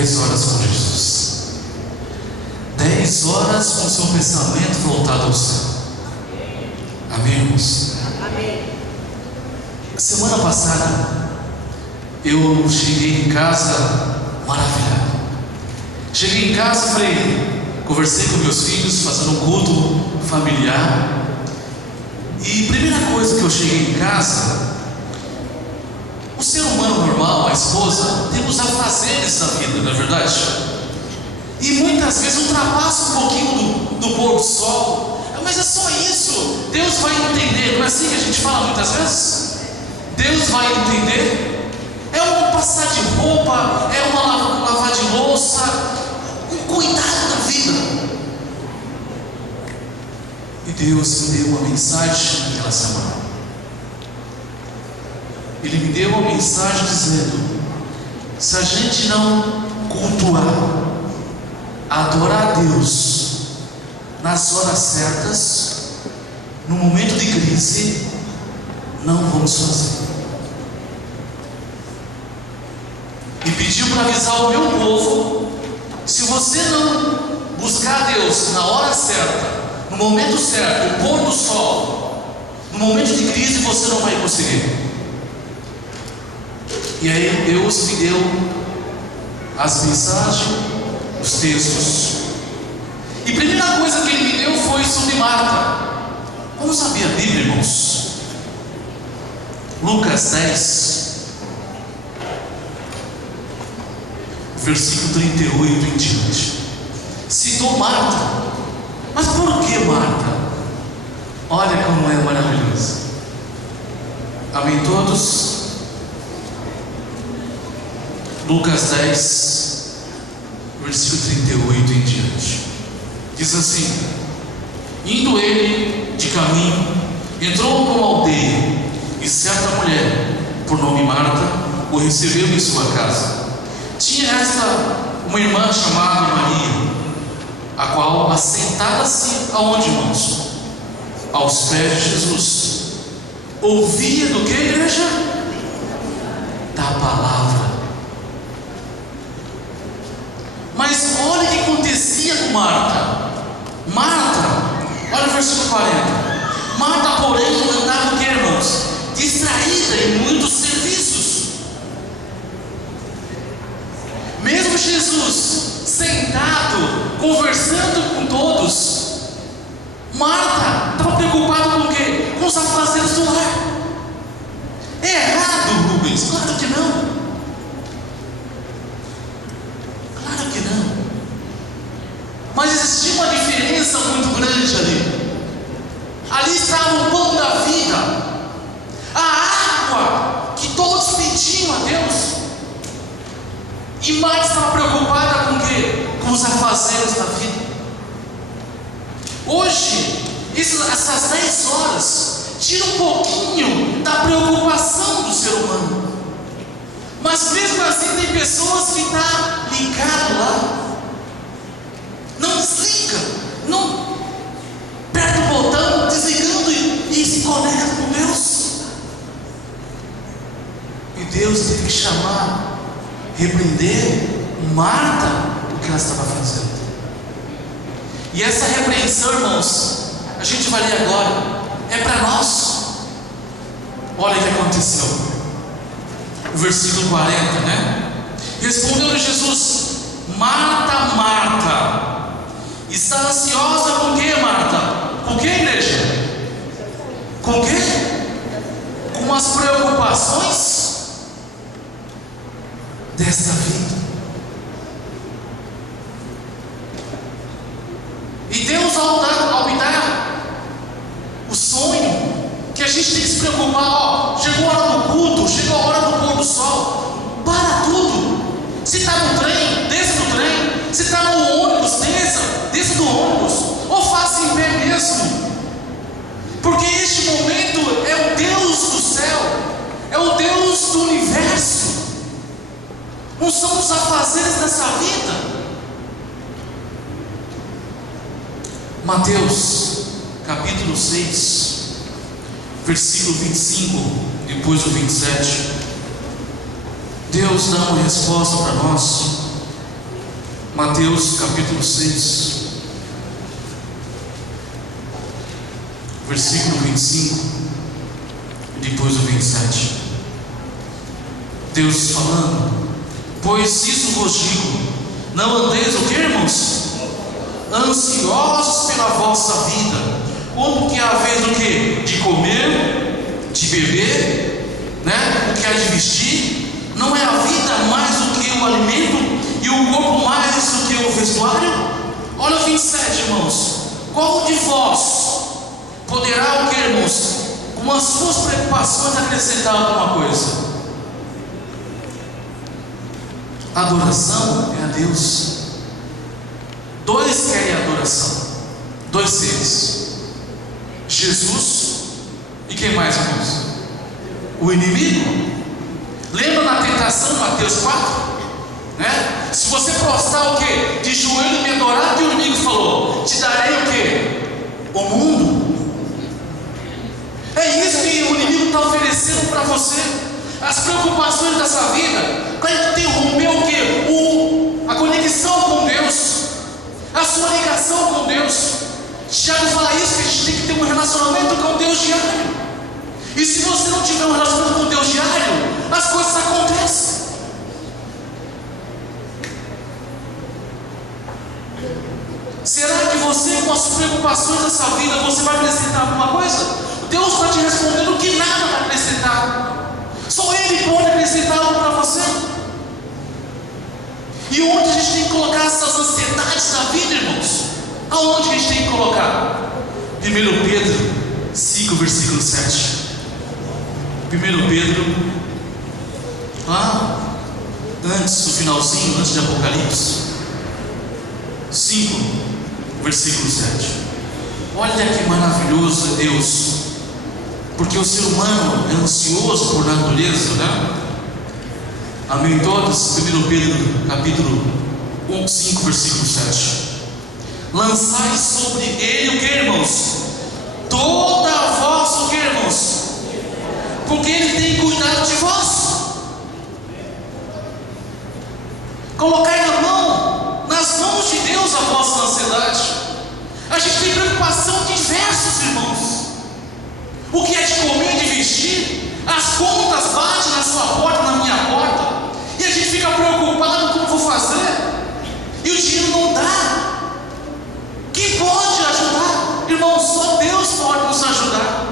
10 horas com Jesus. 10 horas com seu pensamento voltado ao céu. Amém, irmãos? Amém. Semana passada eu cheguei em casa maravilhado. Cheguei em casa e falei, conversei com meus filhos, fazendo um culto familiar. E primeira coisa que eu cheguei em casa, o ser humano normal, a esposa, temos afazeres da vida, não é verdade? E muitas vezes ultrapassa um pouquinho do pôr do sol. Mas é só isso, Deus vai entender. Não é assim que a gente fala muitas vezes? Deus vai entender. É um passar de roupa, é uma lavar de louça, um cuidado da vida. E Deus me deu uma mensagem naquela semana. Ele me deu uma mensagem dizendo: se a gente não cultuar, adorar a Deus nas horas certas, no momento de crise, não vamos fazer. E pediu para avisar o meu povo: se você não buscar Deus na hora certa, no momento certo, o pôr do sol, no momento de crise, você não vai conseguir. E aí Deus me deu as mensagens, os textos. E a primeira coisa que Ele me deu foi sobre Marta. Vamos abrir a Bíblia, irmãos. Lucas 10, versículo 38 em diante. Citou Marta. Mas por que Marta? Olha como é maravilhoso. Amém todos? Lucas 10, versículo 38 em diante. Diz assim: indo ele de caminho, entrou numa aldeia, e certa mulher, por nome Marta, o recebeu em sua casa. Tinha esta uma irmã chamada Maria, a qual assentada-se aonde, irmãos? Aos pés de Jesus, ouvia do que, igreja? Da palavra. Mas olha o que acontecia com Marta. Olha o versículo 40. Marta, porém, andava o que, irmãos? Distraída em muitos serviços. Mesmo Jesus sentado, conversando com todos, Marta estava preocupada com o quê? Com os afazeres do lar. É errado, Rubens? Claro que não. Claro que não. Mas existia uma diferença muito grande ali. Ali estava o pão da vida, a água que todos pediam a Deus. E Marta estava preocupada com o quê? Com os afazeres da vida. Hoje, essas 10 horas tira um pouquinho da preocupação do ser humano. Mas mesmo assim tem pessoas que estão ligadas lá. Não desliga, não aperta o botão, desligando e se conecta com Deus. E Deus teve que chamar, repreender Marta o que ela estava fazendo. E essa repreensão, irmãos, a gente vai ler agora, é para nós. Olha o que aconteceu. O versículo 40, né? Respondeu-lhe Jesus: Marta, Marta, está ansiosa com o que, Marta? Com o que, igreja? Com o que? Com as preocupações desta vida. E Deus, ao me dar o sonho, que a gente tem que se preocupar, chegou a hora do culto, chegou a hora do pôr do sol, para tudo. Se está no trem, desça do trem. Se está no ônibus, desça do ônibus, ou faça em pé mesmo, porque este momento é o Deus do céu, é o Deus do universo. Não são os afazeres dessa vida. Mateus capítulo 6, versículo 25, depois do 27. Deus dá uma resposta para nós. Mateus capítulo 6, versículo 25 e depois o 27. Deus falando: pois isso vos digo, não andeis o que, irmãos? Ansiosos pela vossa vida, como que há vez do que? De comer, de beber, né? O que há de vestir? Não é a vida mais do que o alimento e o corpo mais do que o vestuário? Olha o 27, irmãos. Qual de vós poderá, o que, irmãos, com as suas preocupações acrescentar alguma coisa? Adoração é a Deus. Dois querem adoração, dois seres: Jesus e quem mais, irmãos? O inimigo. Lembra na tentação de Mateus 4? Né? Se você prostrar o que? De joelho e me adorar, que o inimigo falou: te darei o que? O mundo. É isso que o inimigo está oferecendo para você. As preocupações dessa vida, para interromper o que? A conexão com Deus, a sua ligação com Deus. Tiago fala isso, que a gente tem que ter um relacionamento com Deus diário. E se você não tiver um relacionamento com Deus diário, as coisas acontecem. Será que você, com as preocupações dessa vida, você vai acrescentar alguma coisa? Deus está te respondendo que nada vai acrescentar. Só Ele pode acrescentar algo para você. E onde a gente tem que colocar essas ansiedades da vida, irmãos? Aonde a gente tem que colocar? 1 Pedro 5, versículo 7. 1 Pedro, lá antes do finalzinho, antes de Apocalipse 5, versículo 7. Olha que maravilhoso é Deus, porque o ser humano é ansioso por natureza, né? Amém todos? 1 Pedro capítulo 5, versículo 7. Lançai sobre ele o que, irmãos? Toda a vossa, o que, irmãos? Porque ele tem cuidado de vós. Colocai nas mãos de Deus a vossa ansiedade. A gente tem preocupação de diversos, irmãos. O que é de comer, de vestir? As contas batem na sua porta, na minha porta, e a gente fica preocupado: como vou fazer? E o dinheiro não dá. Quem pode ajudar? Irmão, só Deus pode nos ajudar.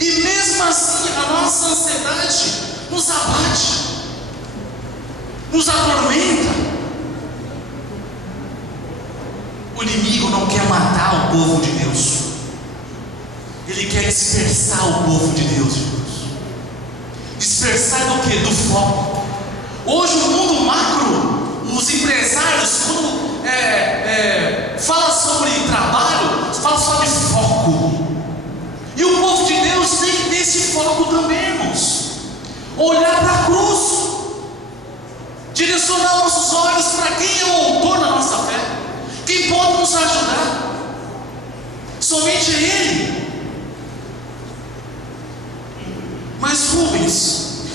E mesmo assim, a nossa ansiedade nos abate, nos atormenta. O inimigo não quer matar o povo de Deus, ele quer dispersar o povo de Deus, irmãos. Dispersar do que? Do foco. Hoje o mundo macro, os empresários, quando fala sobre trabalho, fala só de foco. E o povo de Deus tem que ter esse foco também, irmãos. Olhar para a cruz, direcionar nossos olhos para quem é o autor da nossa fé, quem pode nos ajudar. Somente Ele. Mas Rubens,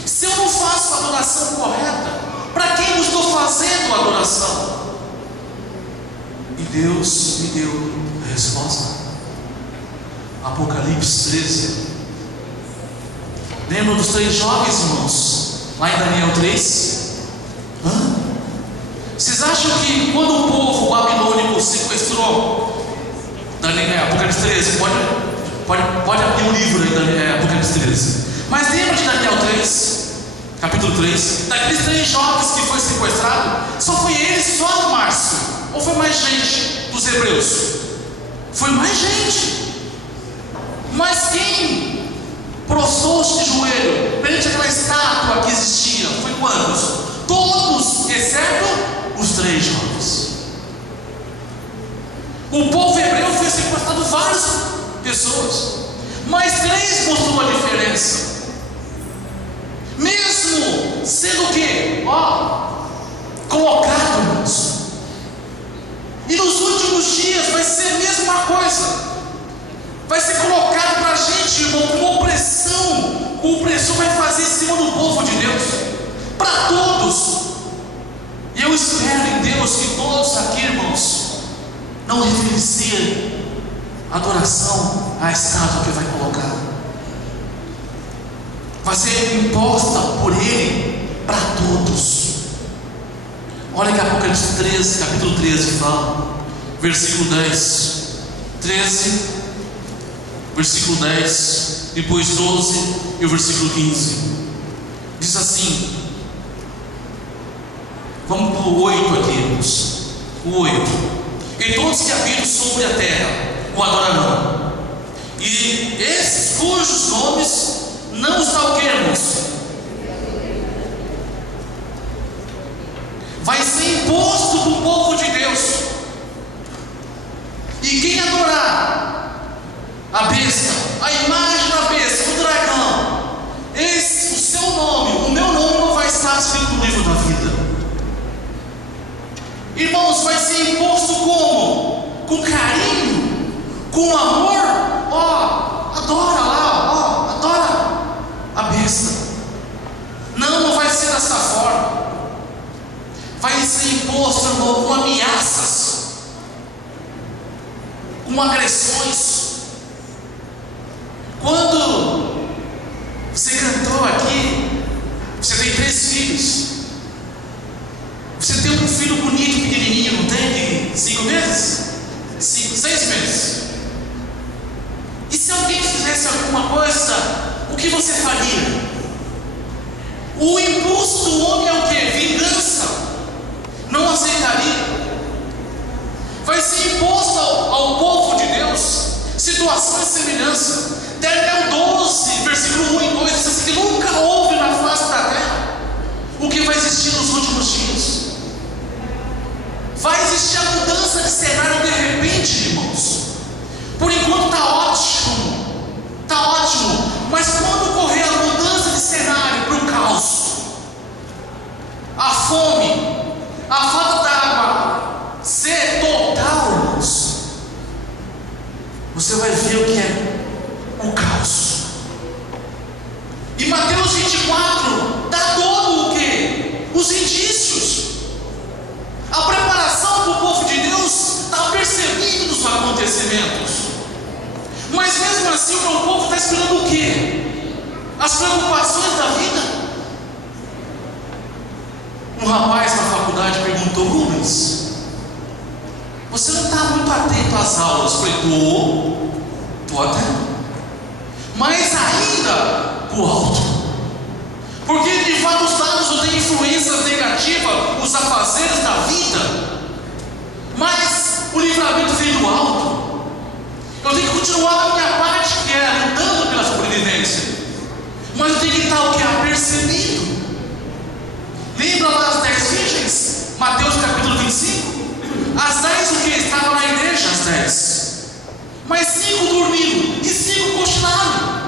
se eu não faço a adoração correta, para quem eu estou fazendo a adoração? E Deus me deu a resposta. Apocalipse 13. Lembra dos 3 jovens, irmãos? Lá em Daniel 3. Vocês acham que quando o povo babilônico sequestrou Apocalipse 13, pode abrir o livro aí, Apocalipse 13. Mas lembra de Daniel 3, capítulo 3, daqueles 3 jovens que foi sequestrado? Só foi eles, só no Márcio? Ou foi mais gente dos hebreus? Foi mais gente. Mas quem prostrou-se de joelho perante aquela estátua que existia? Foi quantos? Todos, exceto os 3 jovens. O povo hebreu foi sequestrado várias pessoas, mas 3 mostrou a diferença. Mesmo sendo o quê? Colocados. E nos últimos dias vai ser a mesma coisa. Vai ser colocado para a gente, irmão, com opressão. O opressor vai fazer em cima do povo de Deus, para todos. E eu espero em Deus não reverencia adoração à estátua que vai colocar. Vai ser imposta por ele para todos. Olha que Apocalipse 13, capítulo 13 fala, versículo 10, 13, versículo 10, depois 12 e o versículo 15. Diz assim, vamos para o 8 aqui, irmãos. O 8: e todos que habitam sobre a terra o adorarão, e esses cujos nomes não está o que, irmãos? Vai ser imposto para o povo de Deus. E quem adorar a besta, a imagem da besta, o dragão, esse, o seu nome, o meu nome não vai estar escrito no livro da vida. Irmãos, vai ser imposto como? Com carinho, com amor. Ó, adora lá, ó, adora a besta. Não vai ser dessa forma. Vai ser imposto, irmão, com ameaças, com agressões. Quando você cantou aqui, você tem 3 filhos. Você tem um filho bonito, pequenininho, não tem? De 5 meses? 6 meses. E se alguém fizesse alguma coisa, o que você faria? O impulso do homem é o que? Vingança. Não aceitaria. Vai ser imposto ao povo de Deus situação e semelhança. Daniel 12, versículo 1 e 2 diz assim, que nunca houve na face da terra o que vai existir nos últimos dias. Vai existir a mudança de cenário de repente, irmãos. Por enquanto está ótimo, mas quando ocorrer a mudança de cenário para o caos, a fome, a falta d'água ser total, irmãos, você vai ver o que é o caos. E Mateus 24 dá todo o que? Os indícios. A preparação para o povo de Deus está percebendo os acontecimentos. Mas mesmo assim o meu povo está esperando o quê? As preocupações da vida. Um rapaz na faculdade perguntou: Rubens, você não está muito atento às aulas? Eu falei, estou atento. Mas ainda para o alto. Porque de vários lados eu tenho influências negativas, os afazeres da vida. Mas o livramento vem do alto. Eu tenho que continuar a minha parte, que é lutando pela sobrevivência. Mas eu tenho que estar o que? Apercebido. Lembra lá as 10 virgens? Mateus capítulo 25? As 10 o que? Estavam na igreja, as 10. Mas 5 dormiram e 5 cochilaram.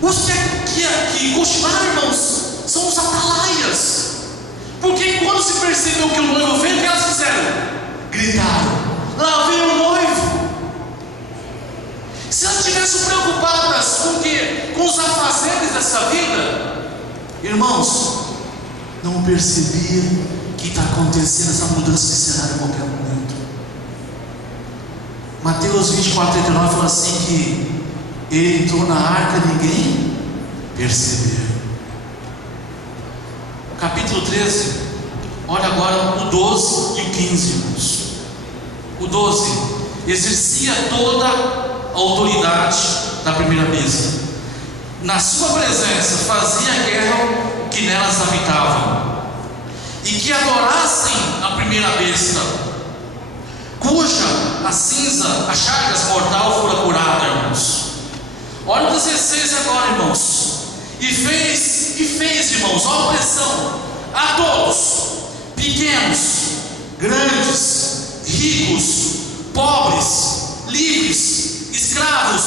Os que cochilaram, irmãos, são os atalaias. Porque quando se percebeu que o noivo veio, o que elas fizeram? Gritaram: lá vem o noivo. Se elas estivessem preocupadas com o quê? Com os afazeres dessa vida, irmãos, não percebia que está acontecendo essa mudança de cenário a qualquer momento. Mateus 24:39 fala assim que ele entrou na arca e ninguém percebeu. Capítulo 13, olha agora o 12 e o 15, irmãos. O 12: exercia toda a autoridade da primeira besta. Na sua presença fazia guerra que nelas habitavam, e que adorassem a primeira besta, cuja a cinza, a chagas mortal fora curada, irmãos. Olha o 16 agora, irmãos. E fez, irmãos, a opressão a todos, pequenos, grandes, ricos, pobres, livres, escravos,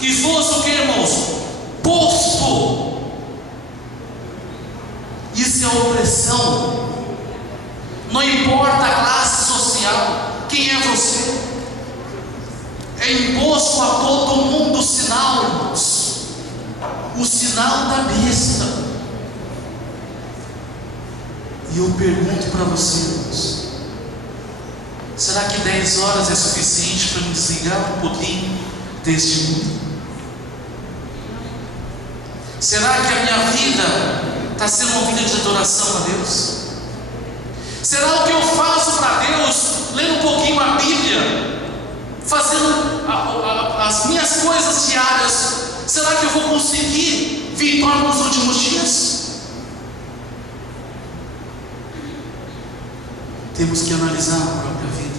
que fosse o que, irmãos? Posto. Isso é opressão. Não importa a classe social, quem é você? É imposto a todo mundo o sinal, irmãos. O sinal da besta. E eu pergunto para você, irmãos, Será que 10 horas é suficiente para me desligar um pouquinho deste mundo? Será que a minha vida está sendo uma vida de adoração a Deus? Será que eu faço para Deus, lendo um pouquinho a Bíblia, fazendo as minhas coisas diárias? Será que eu vou conseguir vitória nos últimos dias? Temos que analisar a própria vida.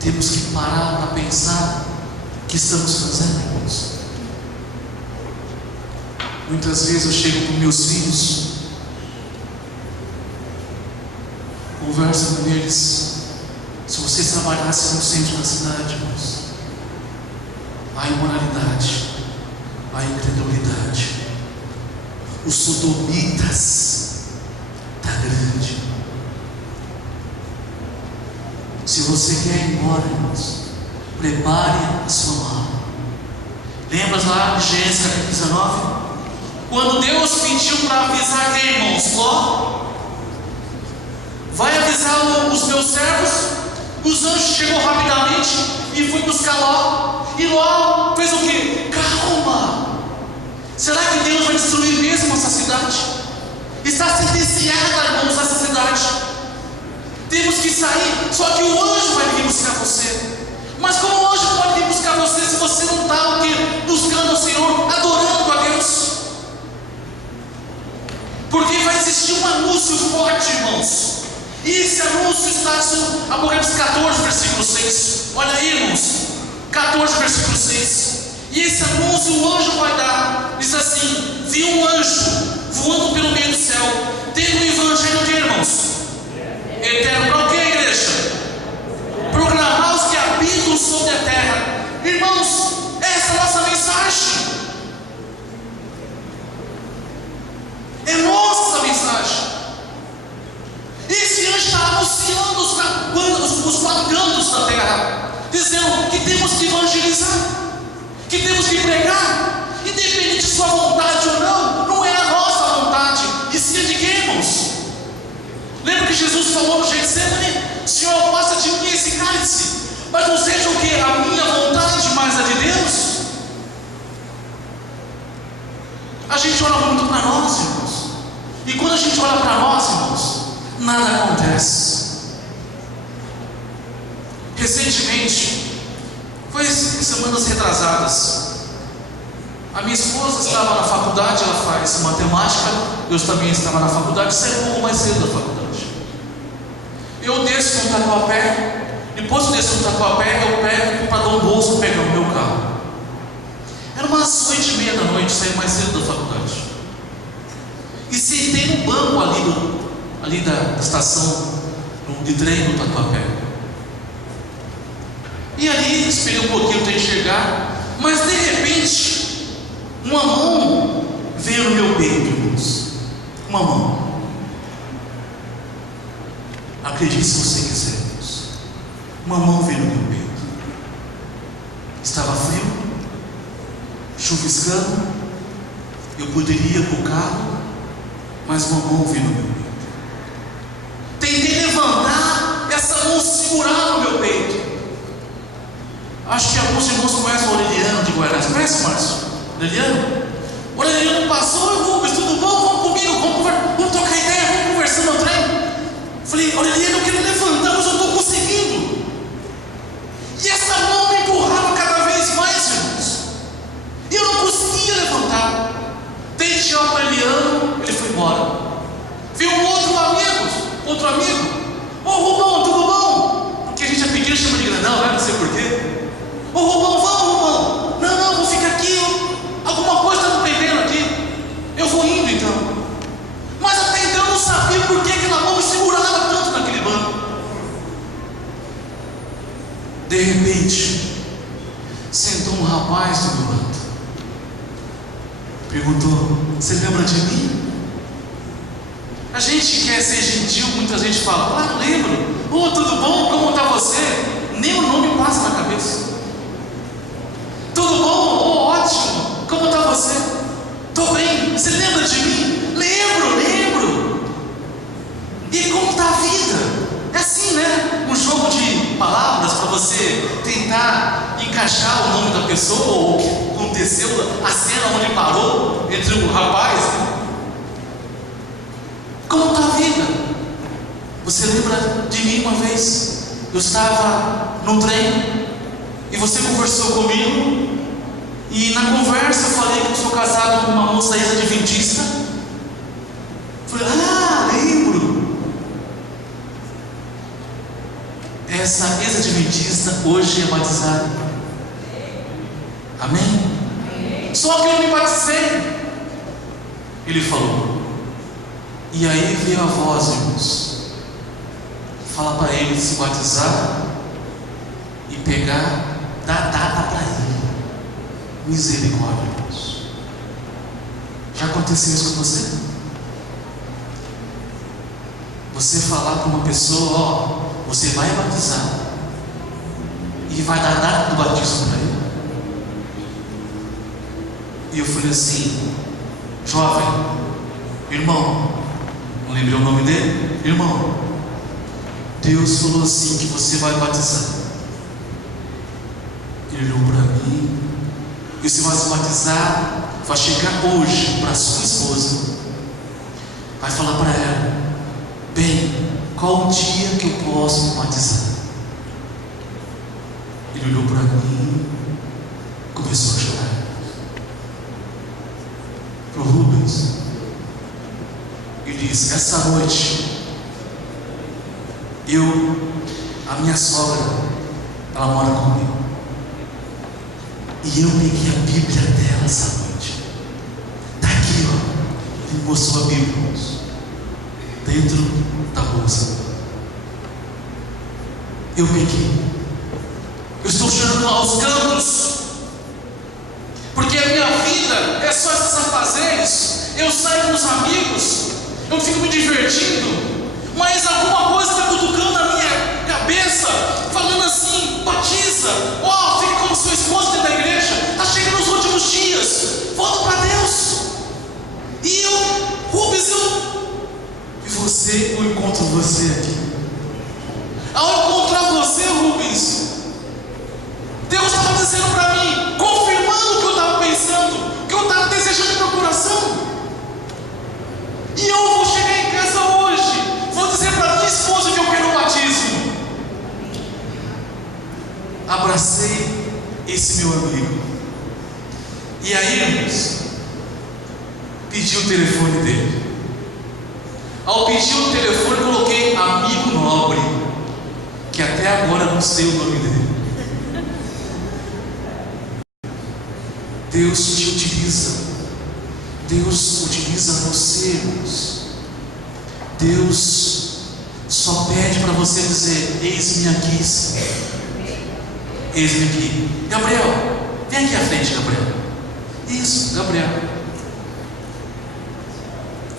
Temos que parar para pensar o que estamos fazendo, irmãos. Muitas vezes eu chego com meus filhos, converso com eles. Se vocês trabalhassem no centro da cidade, irmãos, a imoralidade, a incredulidade, os sodomitas, está grande. Se você quer ir embora, irmãos, prepare a sua mala. Lembra lá de Gênesis capítulo 19? Quando Deus pediu para avisar quem, irmãos? Ló, vai avisar os meus servos. Os anjos chegou rapidamente e foi buscar Ló. E Ló fez o quê? Calma! Será que Deus vai destruir mesmo essa cidade? Está sentenciada, irmãos, essa cidade. Temos que sair. Só que o anjo vai vir buscar você. Mas como o anjo pode vir buscar você se você não está o quê? Buscando o Senhor, adorando a Deus? Porque vai existir um anúncio forte, irmãos. E esse anúncio está em Apocalipse 14, versículo 6. Olha aí, irmãos. 14, versículo 6. E esse anúncio o anjo vai dar. Diz assim: vi um anjo voando pelo meio do céu, tendo o evangelho de, irmãos, eterno. Para o que, igreja? Proclamar os que habitam sobre a terra. Irmãos, essa é a nossa mensagem. É nossa mensagem. Esse anjo está anunciando os quatro cantos da terra, dizendo que temos que evangelizar, que temos que pregar, independente de sua vontade ou não. Não é a nossa vontade, e sim a de quem, irmãos? Lembra que Jesus falou no Getsemane: Senhor, passa de mim esse cálice, mas não seja o que? A minha vontade, mas a de Deus. A gente olha muito para nós, irmãos. E quando a gente olha para nós, irmãos, nada acontece. Recentemente, foi semanas retrasadas, a minha esposa estava na faculdade, ela faz matemática, eu também estava na faculdade, saí um pouco mais cedo da faculdade. Eu desço no Tatuapé, depois que eu desço no Tatuapé, eu pego para Dom Bosco pegar o meu carro. Era umas 8h30 da noite, saí mais cedo da faculdade. E sentei no banco ali da estação de trem do Tatuapé. E ali esperei um pouquinho até chegar, mas de repente uma mão veio no meu peito, irmãos. Uma mão. Acredite se você quiser, irmãos. Uma mão veio no meu peito. Estava frio, chuviscando. Eu poderia ir para o carro, mas uma mão veio no meu peito. Tentei levantar, essa mão segurar no meu peito. Acho que alguns irmãos conhecem o Aureliano de Guarás. Conhece, Márcio? Aureliano? O Aureliano passou: eu vou, mas tudo bom? Vamos comigo, vamos trocar ideia, vamos conversar no trem. Falei: Aureliano, eu quero levantar, mas eu não estou conseguindo. E essa mão me empurrava cada vez mais, irmãos. E eu não conseguia levantar. Tentei o Aureliano, ele foi embora. Viu um outro amigo: ô Rubão, tudo bom? Porque a gente é pequeno, chama de grandão, né? Não sei porquê. Ô Rubão, vamos, Rubão. Não, vou ficar aqui. Alguma coisa está me perdendo aqui. Eu vou indo então. Mas até então eu não sabia por que aquela mão me segurava tanto naquele banco. De repente, sentou um rapaz do meu lado. Perguntou: você lembra de mim? A gente quer ser gentil, muita gente fala: ah, lembro. Ô, tudo bom? Como está você? Nem o nome passa na cabeça. Tudo bom? Oh, ótimo. Como está você? Estou bem. Você lembra de mim? Lembro. E como está a vida? É assim, né? você tentar encaixar o nome da pessoa, ou o que aconteceu, a cena onde parou entre o rapaz. Como está a vida? Você lembra de mim uma vez? Eu estava no trem e você conversou comigo, e na conversa eu falei que eu sou casado com uma moça ex-adventista. Falei, lembro. Essa ex-adventista hoje é batizada. Amém? Só que eu me batizei. Ele falou. E aí veio a voz, irmãos. Fala para ele se batizar e pegar, dar data para ele. Misericórdia, irmãos. Já aconteceu isso com você? Você falar para uma pessoa, você vai batizar e vai dar data do batismo para ele. E eu falei assim, jovem, irmão, não lembrei o nome dele, irmão, Deus falou assim que você vai batizar. Ele olhou para mim, e você vai se batizar, vai chegar hoje para sua esposa, vai falar para ela, bem, qual o dia que eu posso me batizar? Ele olhou para mim, começou a chorar. Para o Rubens, ele disse, essa noite, a minha sogra, ela mora comigo, e eu peguei a Bíblia dela essa noite. Está aqui, ele mostrou a Bíblia, irmãos, dentro da bolsa. Eu peguei. Eu estou chorando aos cantos, porque a minha vida é só esses afazeres. Eu saio com os amigos, eu fico me divertindo, mas alguma coisa está cutucando na minha cabeça, falando assim, batiza, fica com sua esposa dentro da igreja, está chegando os últimos dias, volta para Deus. E Rubens, eu encontro você aqui. Ao encontrar você, Rubens, Deus estava dizendo para mim, confirmando o que eu estava pensando, o que eu estava desejando no meu coração. E eu vou chegar em casa hoje, vou dizer para minha esposa que eu quero o batismo. Abracei esse meu amigo. E aí, irmãos, pedi o telefone dele. Ao pedir o telefone, coloquei amigo nobre, que até agora não sei o nome dele. Deus te utiliza. Deus utiliza você, irmãos. Deus só pede para você dizer, eis-me aqui, Senhor. Eis-me aqui. Gabriel, vem aqui à frente, Gabriel. Isso, Gabriel.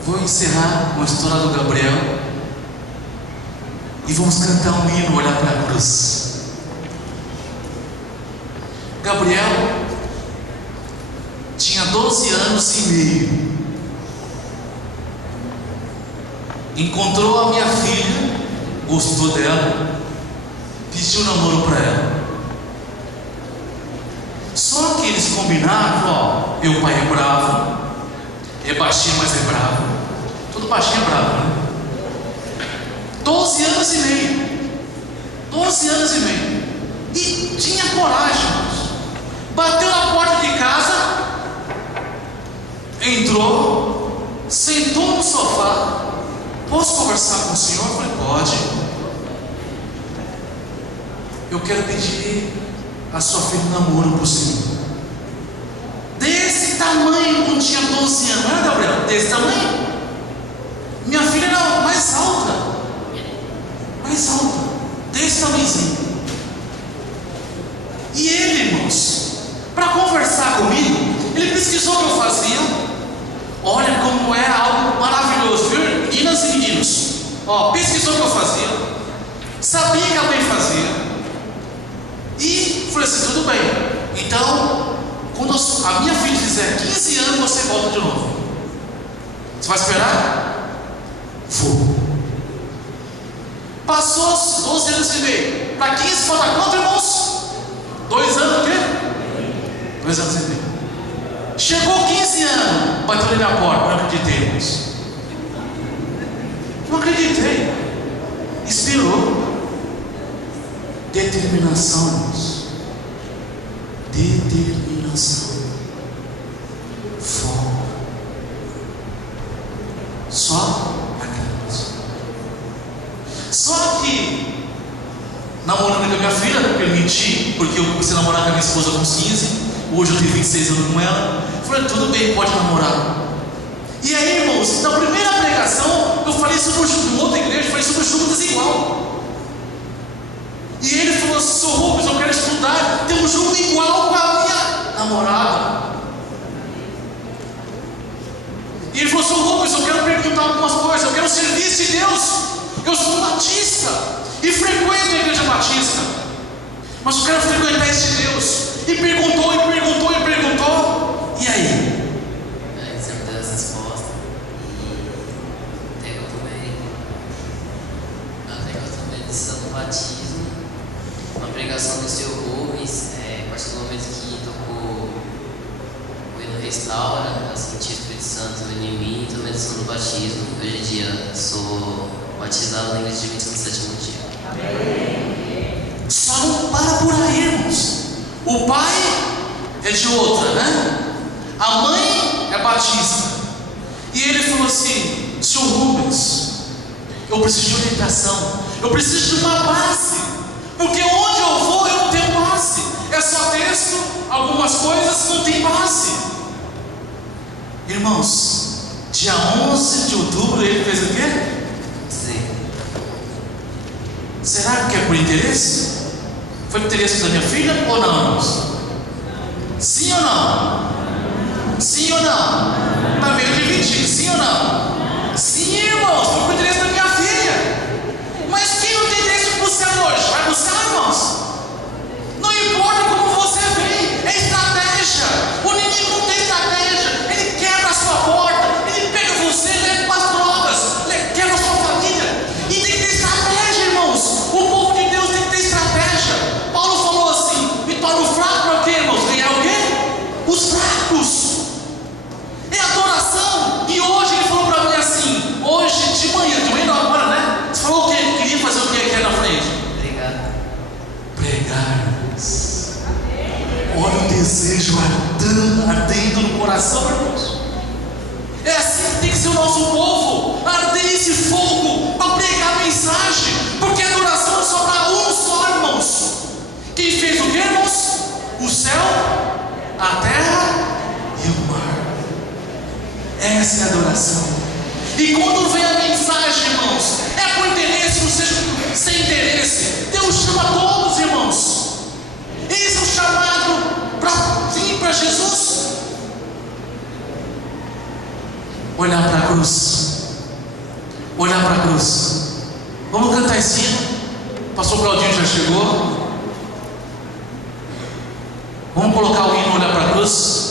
Vou encerrar com a história do Gabriel e vamos cantar um hino, olhar para a cruz. Gabriel tinha 12 anos e meio. Encontrou a minha filha, gostou dela, pediu namoro para ela. Só que eles combinaram, meu pai é bravo, é baixinho, mas é bravo. Todo baixinho é bravo, né? 12 anos e meio. 12 anos e meio. E tinha coragem, irmãos. Bateu na porta de casa, entrou, sentou no sofá. Posso conversar com o senhor? Eu falei, pode. Eu quero pedir a sua filha em namoro para o senhor. Desse tamanho, quando tinha 12 anos, não é, Gabriel? Desse tamanho. Minha filha era mais alta, desse tamanhozinho. E ele, irmãos, para conversar comigo, ele pesquisou o que eu fazia. Olha como é algo maravilhoso, viu, meninas e meninos? Pesquisou o que eu fazia, sabia que a mãe fazia, e falei assim, tudo bem, então, quando a minha filha fizer 15 anos, você volta de novo. Você vai esperar? Vou. Passou 12 anos e meio. Para 15 falta quanto, irmãos? 2 anos o quê? 2 anos e meio. Chegou 15 anos, bateu ali na porta. Não acreditei, irmãos. Não acreditei. Esperou. Determinação, irmãos. Determinação. Foco. Só aquelas. Só que, namorando com a minha filha, permiti, porque eu comecei a namorar com a minha esposa com 15, hoje eu tenho 26 anos com ela. Falei, tudo bem, pode namorar. E aí, irmãos, na primeira pregação, eu falei sobre o jugo, em outra igreja, eu falei sobre o jugo desigual. E ele falou, Sr. Rubens, eu quero estudar, ter um jugo igual com a minha namorada. E ele falou, Sr. Rubens, eu quero perguntar algumas coisas, eu quero o serviço de Deus. Eu sou batista e frequento a igreja batista, mas eu quero frequentar esse Deus. E perguntou, e perguntou, e perguntou. E aí? Aí você me deu as respostas. E até que eu tomei a decisão do batismo. Uma pregação do Sr. Rubens, a partir do momento que tocou o hino Restaura, senti o Espírito Santo em mim, tomei a decisão do batismo. Hoje em dia sou batizado na igreja de 27º dia. Amém. Só não para por aí, irmãos. O pai é de outra, né? A mãe é batista. E ele falou assim, Sr. Rubens, eu preciso de orientação, eu preciso de uma base, porque onde eu vou eu não tenho base. É só texto, algumas coisas, não tem base. Irmãos, dia 11 de outubro ele fez o quê? Sim. Será que é por interesse? Foi por interesse da minha filha ou não, irmãos? Sim ou não? Sim ou não? Está meio dividido, sim ou não? Sim, irmãos, foi por interesse da minha filha. Mas quem não tem interesse por buscar hoje? Vai buscar, irmãos? Não importa como você vem, é estratégia. O inimigo não tem estratégia. Ele quebra a sua porta, ele pega você, leva para as drogas, ele quebra a sua família. E tem que ter estratégia, irmãos. O povo de Deus tem que ter estratégia. Paulo falou assim, me torna o fraco para quê, irmãos? Ganhar o quê? Os fracos. É adoração. E hoje ele falou para mim assim, hoje de manhã não, agora, né? Você falou o quê? Queria fazer o que aqui na frente? Obrigado. Pregar. Olha o desejo ardendo no coração, irmãos. É assim que tem que ser o nosso povo. Arder esse fogo para pregar a mensagem. Porque a adoração é só para um só, irmãos. Quem fez o que, irmãos? O céu, a terra e o mar. Essa é a adoração. E quando vem a mensagem, irmãos, é por interesse, não seja sem interesse. Deus chama todos, irmãos. Esse é o chamado para vir para Jesus. Olhar para a cruz. Olhar para a cruz. Vamos cantar esse hino. O pastor Claudinho já chegou. Vamos colocar o hino, olhar para a cruz.